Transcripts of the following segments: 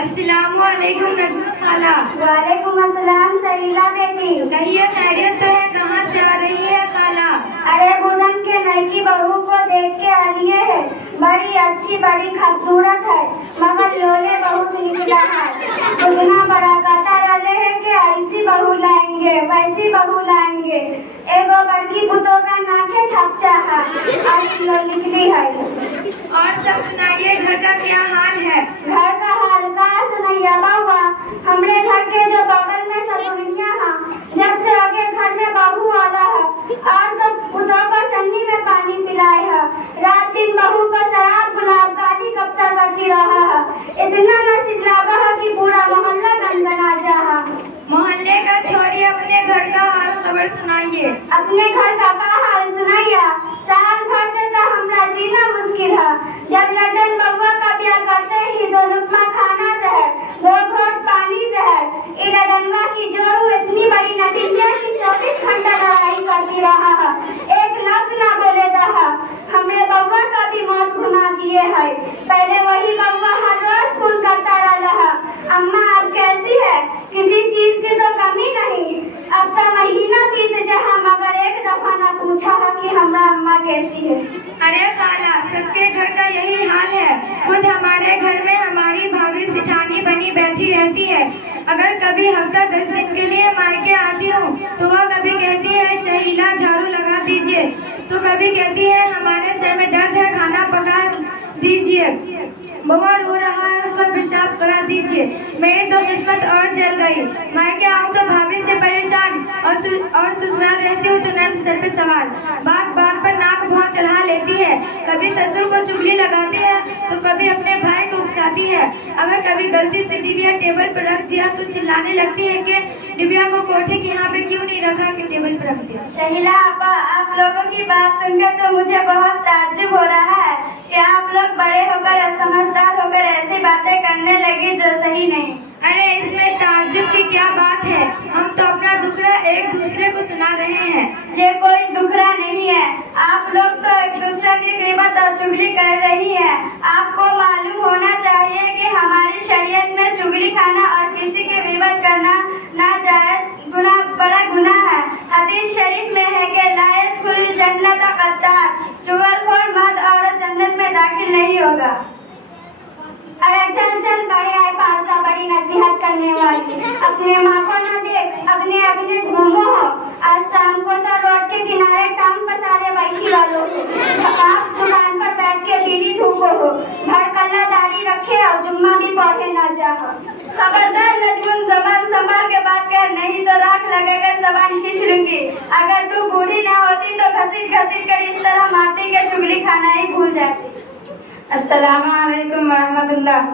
अस्सलामुअलैकुम नजमुल खाला। वालेकुम अस्सलाम सहीला बेटी। कहिए खैरियत तो है, कहाँ से आ रही है खाला? अरे बुलंद के नई बहू को देख के आ लिए है। बड़ी अच्छी बड़ी खूबसूरत है, मगर लोले बहुत निकला है। दुगना बड़ा कहता रहे है कि ऐसी बहू लाएंगे वैसी बहू लाएंगे। एगो बड़की पुतों का नाके थपचा है और लो निकली है। और सब सुनाइए, घर का क्या हाल है? घर का हाल का सुनैया बाबा, हमरे घर के जो बगल में सतुनिया है, जब से आगे घर में बहू वाला है और तो पुतों को चन्नी में पानी पिलाए है। रात दिन बहू को शराब गुलाब गाली कब्जा करती रहा है। इतना न चिल्लावा है कि पूरा मोहल्ला गनगना जा है। मोहल्ले का छोरी अपने घर का हाल खबर सुनाइए। अपने घर का हाल सुनाइया। साल भर से तो हमरा जीना मुश्किल है। जब लड़न बउआ का ब्याह करते ही 2 लुकमा खाना जहर, 2 घोट पानी जहर। इ लड़नवा की जोरू इतनी बड़ी नतीजा की 24 घंटा लड़ाई करती रहा है, एक लफ्ज ना बोले रहा। हमरे बउआ का भी मौत घुमा दिए है। पहले वही बउआ हर रोज फोन करता रहा है, अम्मा आप कैसी है, किसी चीज की तो कमी नहीं। अब तो महीना बीत जहा मगर एक दफा न पूछा है कि हमरा अम्मा कैसी है। अरे खाला, सबके घर का यही हाल है। खुद हमारे घर में हमारी भाभी सिठानी बनी बैठी रहती है। अगर कभी हफ्ता 10 दिन के लिए मायके आती हूँ तो वह कभी कहती है शहीला झाड़ू लगा दीजिए, तो कभी कहती है हमारे सर में दर्द है खाना पका दीजिए, बउआ रो रहा है उसको पेशाब करा दीजिए। मेरी तो किस्मत और जल गई। मायके आऊँ तो भाभी से परेशान और ससुराल रहती हूँ तो नंद सर पे सवार। बात बात पर नाक भौं चढ़ा लेती है। कभी ससुर को चुगली लगाती है तो कभी अपने भाई को उकसाती है। अगर कभी गलती से डिबिया टेबल पर रख दिया तो चिल्लाने लगती है कि डिबिया को कोठे के यहाँ पे क्यों नहीं रखा कि टेबल पर रख दिया। शहीला आपा, आप लोगों की बात सुनकर तो मुझे बहुत ताज्जुब हो रहा है कि आप लोग बड़े होकर समझदार होकर ऐसी बातें करने लगे जो सही नहीं। अरे इसमें ताज्जुब की क्या बात है, हम तो अपना दुखड़ा एक दूसरे को सुना रहे हैं। ये कोई दुखड़ा नहीं है, आप लोग तो एक दूसरे की ग़ीबत और चुगली कर रही है। आपको मालूम होना चाहिए कि हमारी शरीयत में चुगली खाना और किसी की ग़ीबत करना नाजायज बड़ा गुनाह है। हदीस शरीफ में है कि ला यदखुलुल जन्नत क़त्तार, चुगलखोर मर्द औरत जन्नत में दाखिल नहीं होगा। अरे चल चल, बड़े आए पासा बड़ी नसीहत करने वाली। अपने माँ को न देख, अपने अपने घूमो हो। आज शाम को तो रोड के किनारे टांग पसारे बैठी वालों, आप दुकान पर बैठ के बीड़ी धूपो हो, घर कल्ला दाढ़ी रखे और जुम्मा भी पढ़े न जाओ। खबरदार नजमुन, जबान संभाल के बात कर, नहीं तो राख लगेगा जबान खींच लूंगी। अगर तू बूढ़ी न होती तो घसीट घसीट कर इस तरह मारती के चुगली खाना ही भूल जाती। अस्सलामु अलैकुम वरहमतुल्लाह।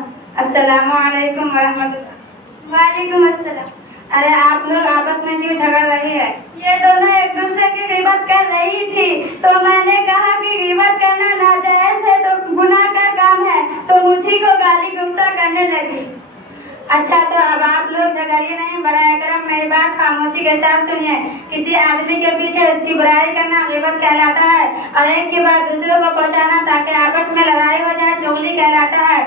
अस्सलामु अलैकुम वरहमतुल्लाह। वालेकुम अस्सलाम। अरे आप लोग आपस में क्यों झगड़ रही है? ये दोनों एक दूसरे की ग़ीबत कर रही थी तो मैंने कहा कि ग़ीबत करना नाजायज है तो गुनाह का काम है, तो मुझी को गाली गुफ्ता करने लगी। अच्छा तो अब आप लोग झगड़िए नहीं, बराए करम मेरी बात खामोशी के साथ सुनिए। किसी आदमी के पीछे उसकी बुराई करना ग़ीबत कहलाता है और एक की बात दूसरों को पहुंचाना ताकि आपस में लड़ाई हो जाए चुगली कहलाता है।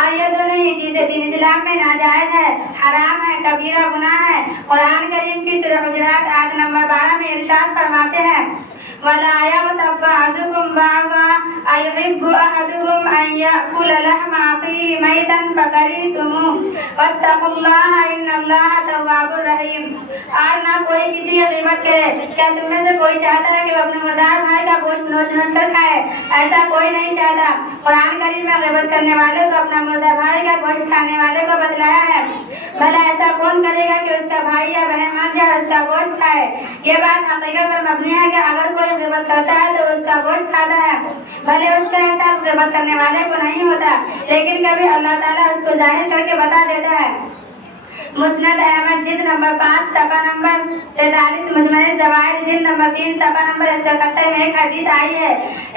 और ये दोनों ही चीजें दीन इस्लाम में नाजायज है, हराम है, कबीरा गुनाह है। कुरान करीम की सूरह हुजरात आयत नंबर 12 में इरशाद फरमाते हैं वला यग़्तब बअदुकुम बअज़ा अयुहिब्बु अहदुकुम अन याकुल लहमा अख़ीहि मैतन फकरिहतुमूह वत्तक़ुल्लाह इन्नल्लाह तव्वाबुर रहीम। और ना कोई किसी की ग़ीबत करे। क्या तुम्हें से कोई चाहता है कि वो अपने मुर्दार भाई का गोश्त नोच नोच कर खाए? ऐसा कोई नहीं चाहता। कुरान करीम में ग़ीबत करने वाले को अपना मुर्दार भाई का गोश्त खाने वाले को बतलाया है। भला ऐसा कौन करेगा कि उसका भाई या बहन मर जाए उसका गोश्त खाए? ये बात हकीकत पर मबनी है कि अगर कोई ग़ीबत करता है तो उसका गोश्त खाता है, भले उसका एहसास ग़ीबत करने वाले को नहीं होता, लेकिन कभी अल्लाह ताला उसको जाहिर करके बता देता है। मुस्नद अहमद जिल्द नंबर 5 सफ़ा नंबर 43, मुजमअ ज़वाइद जिल्द नंबर 3 सफ़ा नंबर 171 में एक हदीस आई है।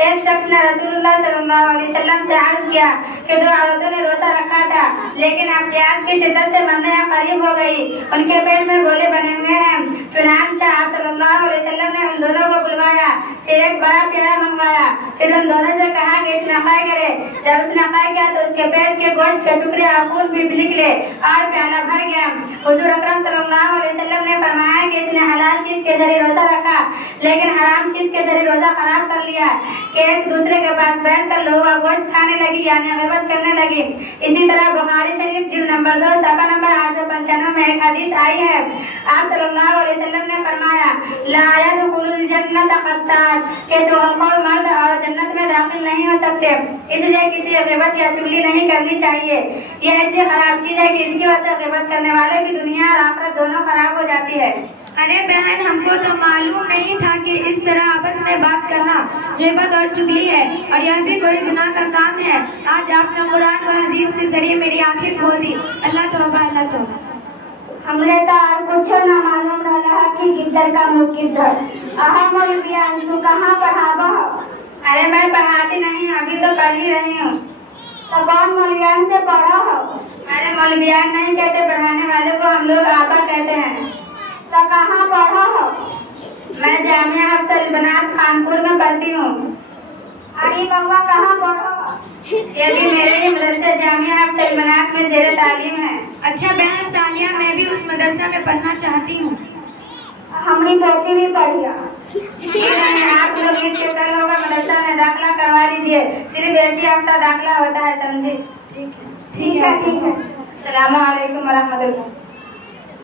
एक शख्स ने रसूलुल्लाह सल्लल्लाहु अलैहि वसल्लम से अर्ज किया कि 2 औरतों ने रोजा रखा था लेकिन अब प्यास की शिद्दत से मरने करीब हो गई, उनके पेट में गोले बने हुए हैं। चुनांचे आप सल्लल्लाहु अलैहि वसल्लम ने उन दोनों को बुलवाया, फिर एक बड़ा प्याला मंगवाया फिर उन दोनों से कहा कि इसने अकाई करे। जब उसने अकाई किया तो उसके पेट के गोश्त के टुकड़े और खून भी निकले और प्याला भर गया। हुजूर अकरम सल्लल्लाहु अलैहि वसल्लम ने फरमाया कि इसने हलाल चीज के जरिए रोजा रखा लेकिन हराम चीज के जरिए रोजा खराब कर लिया कि एक दूसरे के पास बैठकर लोगों का गोश्त खाने लगी यानी ग़ीबत करने लगी। इसी तरह बुखारी शरीफ जिल्द नंबर 2 सफ़ा नंबर 895 में एक हदीस आई है। आप सल्लल्लाहु अलैहि वसल्लम ने फरमाया ला यदखुलुल जन्नत क़त्तात के चुगलखोर मर्द और जन्नत में दाखिल नहीं हो सकते। इसलिए किसी ग़ीबत या चुगली नहीं करनी चाहिए। यह ऐसी खराब चीज है कि इसकी वजह से ग़ीबत करने वाले की दुनिया और आखिरत दोनों खराब हो जाती है। अरे बहन, हमको तो मालूम नहीं था कि इस तरह आपस में बात करना ग़ीबत और चुगली है और यह भी कोई गुनाह का काम है। आज आपने कुरान व हदीस के जरिए मेरी आंखें खोल दी। अल्लाह तौबा, अल्लाह तौबा। हमने तो और कुछ ना मालूम रहा कि किधर का मुँह किधर। अहम बयान तू कहाँ पढ़ावा हो? अरे मैं पढ़ाती नहीं, अभी तो पढ़ ही रही हूँ। तो कौन मौलवियान से पढ़ा हो? अरे मौलवियान नहीं कहते, पढ़ाने वाले को हम लोग आपा कहते हैं। तो कहाँ पढ़ा हो? मैं जामिया हफ्सुल बनात खानपुर में पढ़ती हूँ। अरे बउआ कहाँ पढ़ा? ये भी मेरे ही मदरसा जामिया हफ्सुल बनात में ज़ेरे तालीम है। अच्छा बहन सालिया, मैं भी उस मदरसा में पढ़ना चाहती हूँ। हमने बेटी भी पढ़िया। आप लोग ईद के कल होगा मदरसा में दाखिला करवा दीजिए। सिर्फ एक ही हफ्ता दाखिला होता है, समझे? ठीक है। अस्सलामु अलैकुम व रहमतुल्लाह।